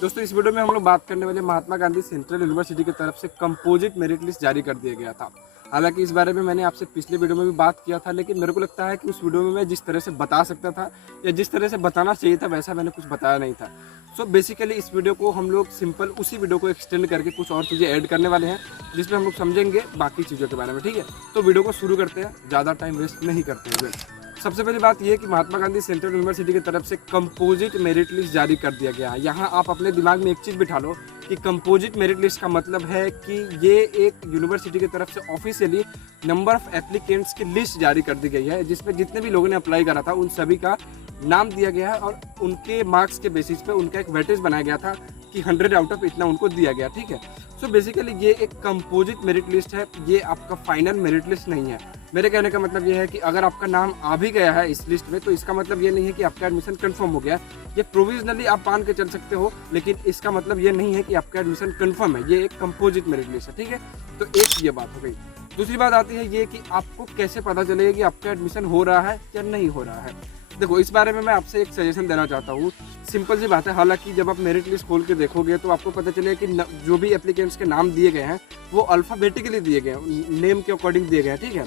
दोस्तों इस वीडियो में हम लोग बात करने वाले महात्मा गांधी सेंट्रल यूनिवर्सिटी की तरफ से कंपोजिट मेरिट लिस्ट जारी कर दिया गया था। हालांकि इस बारे में मैंने आपसे पिछले वीडियो में भी बात किया था, लेकिन मेरे को लगता है कि उस वीडियो में मैं जिस तरह से बता सकता था या जिस तरह से बताना चाहिए था वैसा मैंने कुछ बताया नहीं था। सो बेसिकली इस वीडियो को हम लोग सिंपल उसी वीडियो को एक्सटेंड करके कुछ और चीज़ें ऐड करने वाले हैं, जिसमें हम लोग समझेंगे बाकी चीज़ों के बारे में। ठीक है, तो वीडियो को शुरू करते हैं, ज़्यादा टाइम वेस्ट नहीं करते हुए। सबसे पहली बात यह है कि महात्मा गांधी सेंट्रल यूनिवर्सिटी की तरफ से कंपोजिट मेरिट लिस्ट जारी कर दिया गया है। यहाँ आप अपने दिमाग में एक चीज़ बिठा लो कि कंपोजिट मेरिट लिस्ट का मतलब है कि ये एक यूनिवर्सिटी की तरफ से ऑफिशियली नंबर ऑफ एप्लीकेंट्स की लिस्ट जारी कर दी गई है, जिसमें जितने भी लोगों ने अप्लाई करा था उन सभी का नाम दिया गया है और उनके मार्क्स के बेसिस पे उनका एक वेटेज बनाया गया था कि 100 आउट ऑफ इतना उनको दिया गया। ठीक है, सो बेसिकली ये एक कंपोजिट मेरिट लिस्ट है, ये आपका फाइनल मेरिट लिस्ट नहीं है। मेरे कहने का मतलब ये है कि अगर आपका नाम आ भी गया है इस लिस्ट में तो इसका मतलब ये नहीं है कि आपका एडमिशन कंफर्म हो गया। ये प्रोविजनली आप मान के चल सकते हो, लेकिन इसका मतलब ये नहीं है कि आपका एडमिशन कंफर्म है। ये एक कंपोजिट मेरिट लिस्ट है। ठीक है, तो एक ये बात हो गई। दूसरी बात आती है ये कि आपको कैसे पता चलेगा कि आपका एडमिशन हो रहा है या नहीं हो रहा है। देखो, इस बारे में मैं आपसे एक सजेशन देना चाहता हूँ। सिंपल सी बात है, हालांकि जब आप मेरिट लिस्ट खोल के देखोगे तो आपको पता चलेगा कि जो भी एप्लीकेंट्स के नाम दिए गए हैं वो अल्फ़ाबेटिकली दिए गए हैं, नेम के अकॉर्डिंग दिए गए हैं। ठीक है,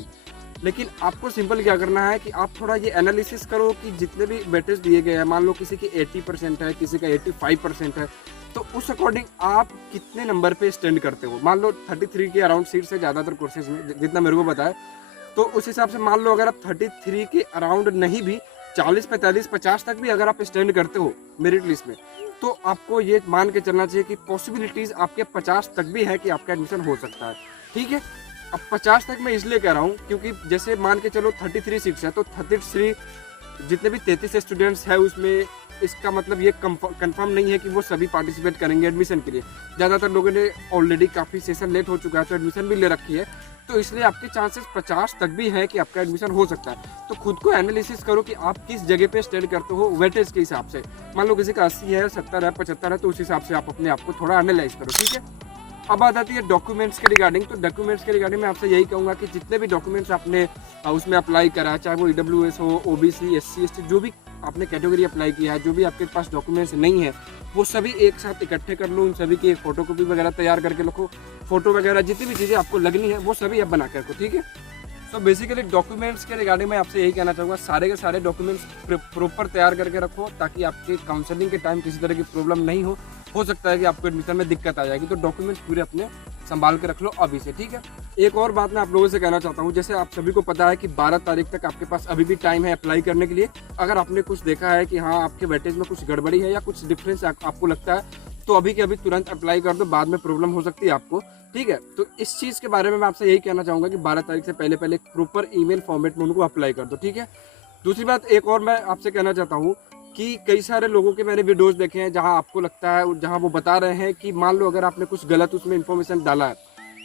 लेकिन आपको सिंपल क्या करना है कि आप थोड़ा ये एनालिसिस करो कि जितने भी वेटेज दिए गए हैं, मान लो किसी की 80% है, किसी का 85% है, तो उस अकॉर्डिंग आप कितने नंबर पे स्टैंड करते हो। मान लो 33 के अराउंड सीट्स है ज़्यादातर कोर्सेज में, जितना मेरे को पता है, तो उस हिसाब से मान लो अगर आप 33 के अराउंड नहीं भी 40, 45, 50 तक भी अगर आप स्टैंड करते हो मेरिट लिस्ट में, तो आपको ये मान के चलना चाहिए कि पॉसिबिलिटीज़ आपके 50 तक भी है कि आपका एडमिशन हो सकता है। ठीक है, अब 50 तक मैं इसलिए कह रहा हूँ क्योंकि जैसे मान के चलो 33 सीट्स है, तो 33 जितने भी 33 स्टूडेंट्स हैं उसमें इसका मतलब ये कंफर्म नहीं है कि वो सभी पार्टिसिपेट करेंगे एडमिशन के लिए। ज़्यादातर लोगों ने ऑलरेडी काफ़ी सेशन लेट हो चुका है तो एडमिशन भी ले रखी है, तो इसलिए आपके चांसेस 50 तक भी है कि आपका एडमिशन हो सकता है। तो खुद को एनालिसिस करो कि आप किस जगह पे स्टैंड करते हो वेटेज के हिसाब से। मान लो किसी का 80 है, 70 है, 75 है, तो उस हिसाब से आप अपने आप को थोड़ा एनालाइज करो। ठीक है, अब बात आती है डॉक्यूमेंट्स के रिगार्डिंग। तो डॉक्यूमेंट्स के रिगार्डिंग मैं आपसे यही कहूँगा कि जितने भी डॉक्यूमेंट्स आपने उसमें अप्लाई करा है, चाहे वो EWS हो, OBC, SC, ST, जो भी आपने कैटेगरी अप्लाई किया है, जो भी आपके पास डॉक्यूमेंट्स नहीं है वो सभी एक साथ इकट्ठे कर लो। उन सभी की एक फोटोकॉपी वगैरह तैयार करके रखो। फोटो वगैरह जितनी भी चीज़ें आपको लगनी है वो सभी आप बना कर रखो। ठीक है, तो बेसिकली डॉक्यूमेंट्स के रिगार्डिंग मैं आपसे यही कहना चाहूँगा, सारे के सारे डॉक्यूमेंट्स प्रॉपर तैयार करके रखो ताकि आपके काउंसलिंग के टाइम किसी तरह की प्रॉब्लम नहीं हो सकता है कि आपको एडमिशन में दिक्कत आ जाएगी। तो डॉक्यूमेंट्स पूरे अपने संभाल के रख लो अभी से। ठीक है, एक और बात मैं आप लोगों से कहना चाहता हूँ, जैसे आप सभी को पता है कि 12 तारीख तक आपके पास अभी भी टाइम है अप्लाई करने के लिए। अगर आपने कुछ देखा है कि हाँ आपके वेटेज में कुछ गड़बड़ी है या कुछ डिफरेंस आपको लगता है, तो अभी के अभी तुरंत अप्लाई कर दो, बाद में प्रॉब्लम हो सकती है आपको। ठीक है, तो इस चीज़ के बारे में मैं आपसे यही कहना चाहूँगा कि 12 तारीख से पहले पहले प्रॉपर ईमेल फॉर्मेट में उनको अप्लाई कर दो। ठीक है, दूसरी बात एक और मैं आपसे कहना चाहता हूँ कि कई सारे लोगों के मैंने वीडियोज़ देखे हैं जहाँ आपको लगता है, जहाँ वो बता रहे हैं कि मान लो अगर आपने कुछ गलत उसमें इन्फॉर्मेशन डाला है,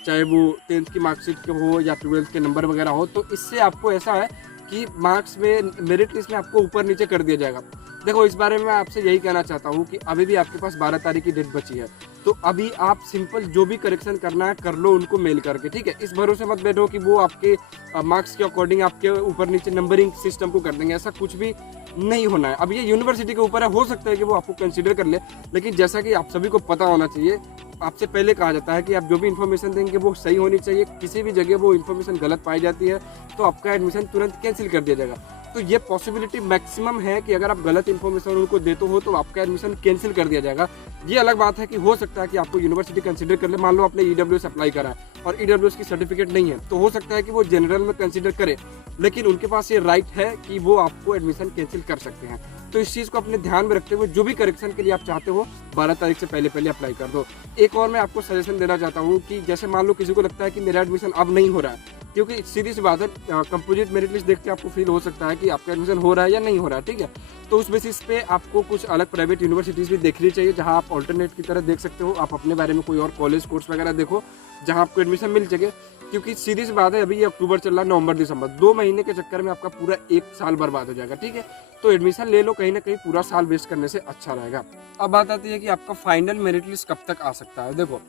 चाहे वो 10th की मार्कशीट के हो या 12th के नंबर वगैरह हो, तो इससे आपको ऐसा है कि मार्क्स में मेरिट लिस्ट में आपको ऊपर नीचे कर दिया जाएगा। देखो, इस बारे में मैं आपसे यही कहना चाहता हूँ कि अभी भी आपके पास 12 तारीख की डेट बची है, तो अभी आप सिंपल जो भी करेक्शन करना है कर लो उनको मेल करके। ठीक है, इस भरोसे मत बैठो कि वो आपके मार्क्स के अकॉर्डिंग आपके ऊपर नीचे नंबरिंग सिस्टम को कर देंगे, ऐसा कुछ भी नहीं होना है। अब ये यूनिवर्सिटी के ऊपर है, हो सकता है कि वो आपको कंसीडर कर ले, लेकिन जैसा कि आप सभी को पता होना चाहिए, आपसे पहले कहा जाता है कि आप जो भी इन्फॉर्मेशन देंगे वो सही होनी चाहिए। किसी भी जगह वो इन्फॉर्मेशन गलत पाई जाती है तो आपका एडमिशन तुरंत कैंसिल कर दिया जाएगा। तो ये पॉसिबिलिटी मैक्सिमम है कि अगर आप गलत इन्फॉर्मेशन उनको देते हो तो आपका एडमिशन कैंसिल कर दिया जाएगा। ये अलग बात है कि हो सकता है कि आपको यूनिवर्सिटी कंसीडर कर ले। मान लो आपने EWS अप्लाई करा है और EWS की सर्टिफिकेट नहीं है, तो हो सकता है कि वो जनरल में कंसीडर करे, लेकिन उनके पास ये राइट है कि वो आपको एडमिशन कैंसिल कर सकते हैं। तो इस चीज़ को अपने ध्यान में रखते हुए जो भी करेक्शन के लिए आप चाहते हो 12 तारीख से पहले पहले अप्लाई कर दो। एक और मैं आपको सजेशन देना चाहता हूँ कि जैसे मान लो किसी को लगता है कि मेरा एडमिशन अब नहीं हो रहा है, क्योंकि सीधी सी बात है, कंपोजिट मेरिट लिस्ट देख के आपको फील हो सकता है कि आपका एडमिशन हो रहा है या नहीं हो रहा है। ठीक है, तो उस बेसिस पे आपको कुछ अलग प्राइवेट यूनिवर्सिटीज़ भी देखनी चाहिए जहाँ आप ऑल्टरनेट की तरह देख सकते हो। आप अपने बारे में कोई और कॉलेज कोर्स वगैरह देखो जहाँ आपको एडमिशन मिल सके, क्योंकि सीधी सी बात है अभी ये अक्टूबर चल रहा है, नवंबर दिसंबर 2 महीने के चक्कर में आपका पूरा 1 साल बर्बाद हो जाएगा। ठीक है, तो एडमिशन ले लो, कहीं ना कहीं पूरा साल वेस्ट करने से अच्छा रहेगा। अब बात आती है कि आपका फाइनल मेरिट लिस्ट कब तक आ सकता है। देखो,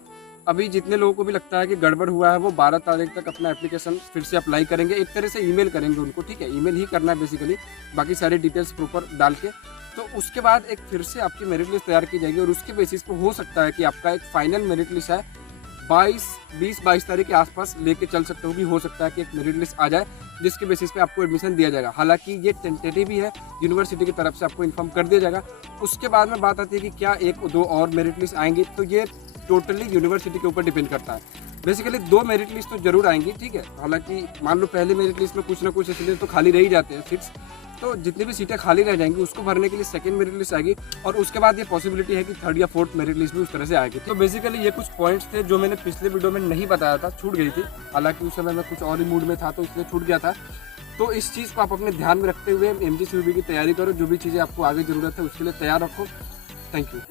अभी जितने लोगों को भी लगता है कि गड़बड़ हुआ है वो 12 तारीख तक अपना एप्लीकेशन फिर से अप्लाई करेंगे। एक तरह से ईमेल करेंगे उनको। ठीक है, ईमेल ही करना है बेसिकली, बाकी सारे डिटेल्स प्रॉपर डाल के तो उसके बाद एक फिर से आपकी मेरिट लिस्ट तैयार की जाएगी और उसके बेसिस पे हो सकता है कि आपका एक फाइनल मेरिट लिस्ट है 20-22 तारीख के आसपास लेके चल सकते हो, भी हो सकता है कि एक मेरिट लिस्ट आ जाए जिसके बेसिस पे आपको एडमिशन दिया जाएगा। हालांकि ये टेंटेटिव ही है, यूनिवर्सिटी की तरफ से आपको इन्फॉर्म कर दिया जाएगा। उसके बाद में बात आती है कि क्या 1-2 और मेरिट लिस्ट आएंगी, तो ये टोटली यूनिवर्सिटी के ऊपर डिपेंड करता है। बेसिकली 2 मेरिट लिस्ट तो जरूर आएंगी, ठीक है। हालांकि मान लो पहले मेरिट लिस्ट में कुछ ना कुछ इसलिए तो खाली रह ही जाते हैं फिक्स, तो जितनी भी सीटें खाली रह जाएंगी उसको भरने के लिए सेकंड मेरिट लिस्ट आएगी और उसके बाद ये पॉसिबिलिटी है कि 3rd या 4th मेरिट लिस्ट भी उस तरह से आएगी। तो बेसिकली ये कुछ पॉइंट्स थे जो मैंने पिछले वीडियो में नहीं बताया था, छूट गई थी। हालांकि उस समय मैं कुछ और ही मूड में था तो इसलिए छूट गया था। तो इस चीज़ को आप अपने ध्यान में रखते हुए MGCUB की तैयारी करो, जो भी चीज़ें आपको आगे ज़रूरत है उसके लिए तैयार रखो। Thank you.